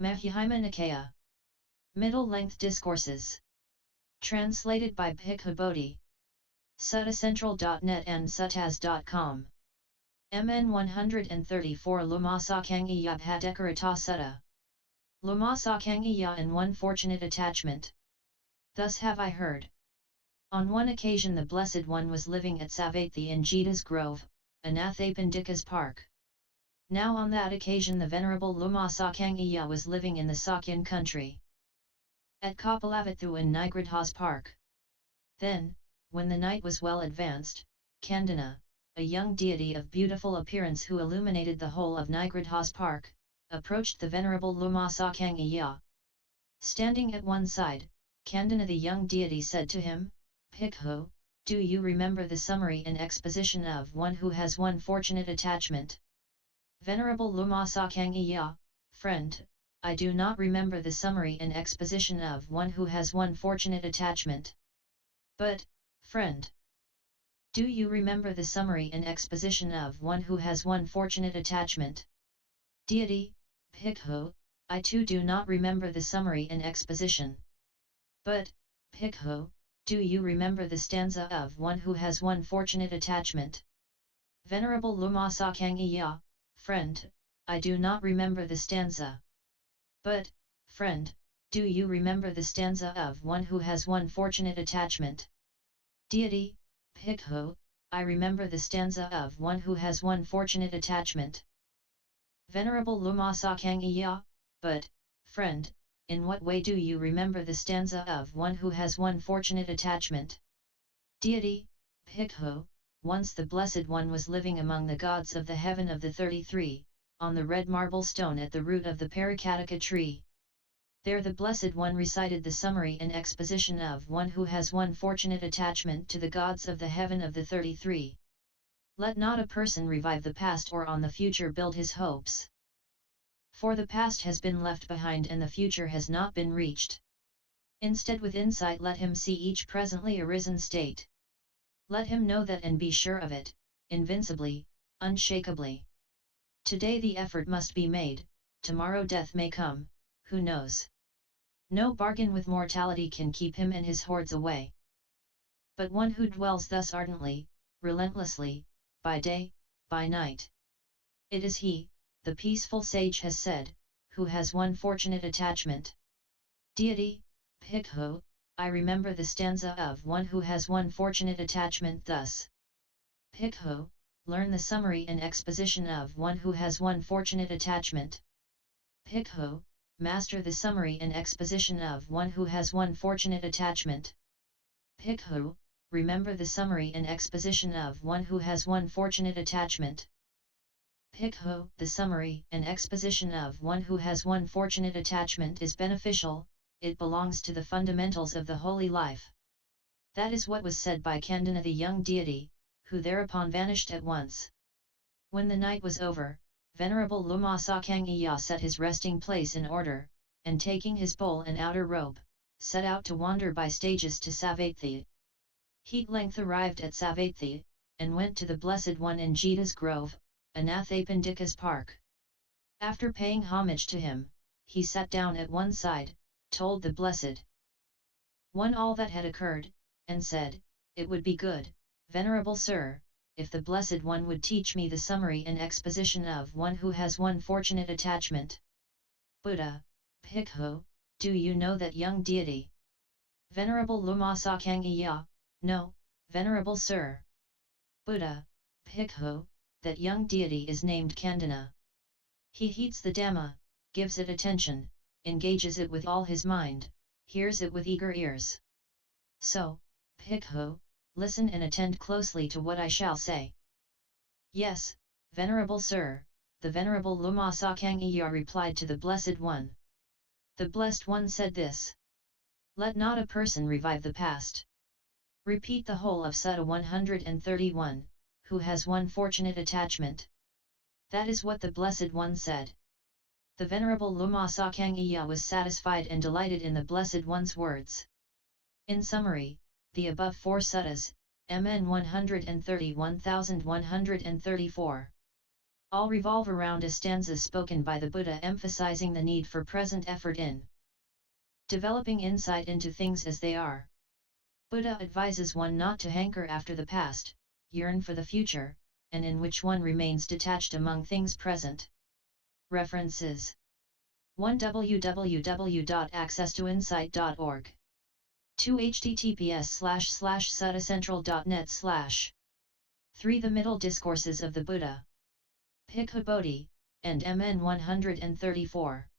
Majjhima Nikaya. Middle-length discourses. Translated by Bhikkhu Bodhi. Suttacentral.net and suttaz.com. MN 134 Lomasakangiya Bhadekarata Sutta. Lomasakangiya and one fortunate attachment. Thus have I heard. On one occasion the Blessed One was living at Savatthi in Jeta's Grove, Anathapindika's park. Now on that occasion the Venerable Lomasakangiya was living in the Sakyan country. At Kapalavathu in Nigrodha's park. Then, when the night was well advanced, Candana, a young deity of beautiful appearance who illuminated the whole of Nigrodha's park, approached the Venerable Lomasakangiya. Standing at one side, Candana the young deity said to him, "Bhikkhu, do you remember the summary and exposition of one who has one fortunate attachment?" Venerable Lomasakangiya, friend, I do not remember the summary and exposition of one who has one fortunate attachment. But, friend, do you remember the summary and exposition of one who has one fortunate attachment? Deity, Bhikkhu, I too do not remember the summary and exposition. But, Bhikkhu, do you remember the stanza of one who has one fortunate attachment? Venerable Lomasakangiya, friend, I do not remember the stanza. But, friend, do you remember the stanza of one who has one fortunate attachment? Deity, Bhikkhu, I remember the stanza of one who has one fortunate attachment. Venerable Lomasakangiya, but, friend, in what way do you remember the stanza of one who has one fortunate attachment? Deity, Bhikkhu, once the Blessed One was living among the gods of the heaven of the 33, on the red marble stone at the root of the Parikataka tree. There the Blessed One recited the summary and exposition of one who has one fortunate attachment to the gods of the heaven of the 33. Let not a person revive the past or on the future build his hopes. For the past has been left behind and the future has not been reached. Instead with insight let him see each presently arisen state. Let him know that and be sure of it, invincibly, unshakably. Today the effort must be made, tomorrow death may come, who knows? No bargain with mortality can keep him and his hordes away. But one who dwells thus ardently, relentlessly, by day, by night. It is he, the peaceful sage has said, who has one fortunate attachment. Deity, Bhikkhu, I remember the stanza of one who has one fortunate attachment thus. Bhikkhu, learn the summary and exposition of one who has one fortunate attachment. Bhikkhu, master the summary and exposition of one who has one fortunate attachment. Bhikkhu, remember the summary and exposition of one who has one fortunate attachment. Bhikkhu, the summary and exposition of one who has one fortunate attachment is beneficial, it belongs to the fundamentals of the holy life. That is what was said by Candana the young deity, who thereupon vanished at once. When the night was over, Venerable Lomasakangiya set his resting place in order, and taking his bowl and outer robe, set out to wander by stages to Savatthi. He at length arrived at Savatthi, and went to the Blessed One in Jeta's Grove, Anathapindika's park. After paying homage to him, he sat down at one side, told the Blessed One all that had occurred, and said, "It would be good, Venerable Sir, if the Blessed One would teach me the summary and exposition of one who has one fortunate attachment." Buddha, Bhikkhu, do you know that young deity? Venerable Lomasakangiya, no, Venerable Sir. Buddha, Bhikkhu, that young deity is named Candana. He heeds the Dhamma, gives it attention, engages it with all his mind, hears it with eager ears. So, Bhikkhu, listen and attend closely to what I shall say. Yes, Venerable Sir, the Venerable Lomasakangiya replied to the Blessed One. The Blessed One said this. Let not a person revive the past. Repeat the whole of Sutta 131, who has one fortunate attachment. That is what the Blessed One said. The Venerable Lomasakangiya was satisfied and delighted in the Blessed One's words. In summary, the above four suttas, MN 131,134. all revolve around a stanza spoken by the Buddha emphasizing the need for present effort in developing insight into things as they are. Buddha advises one not to hanker after the past, yearn for the future, and in which one remains detached among things present. References: 1. www.accesstoinsight.org 2. https://suttacentral.net/ 3. The Middle Discourses of the Buddha, Bhikkhu Bodhi, and MN 134.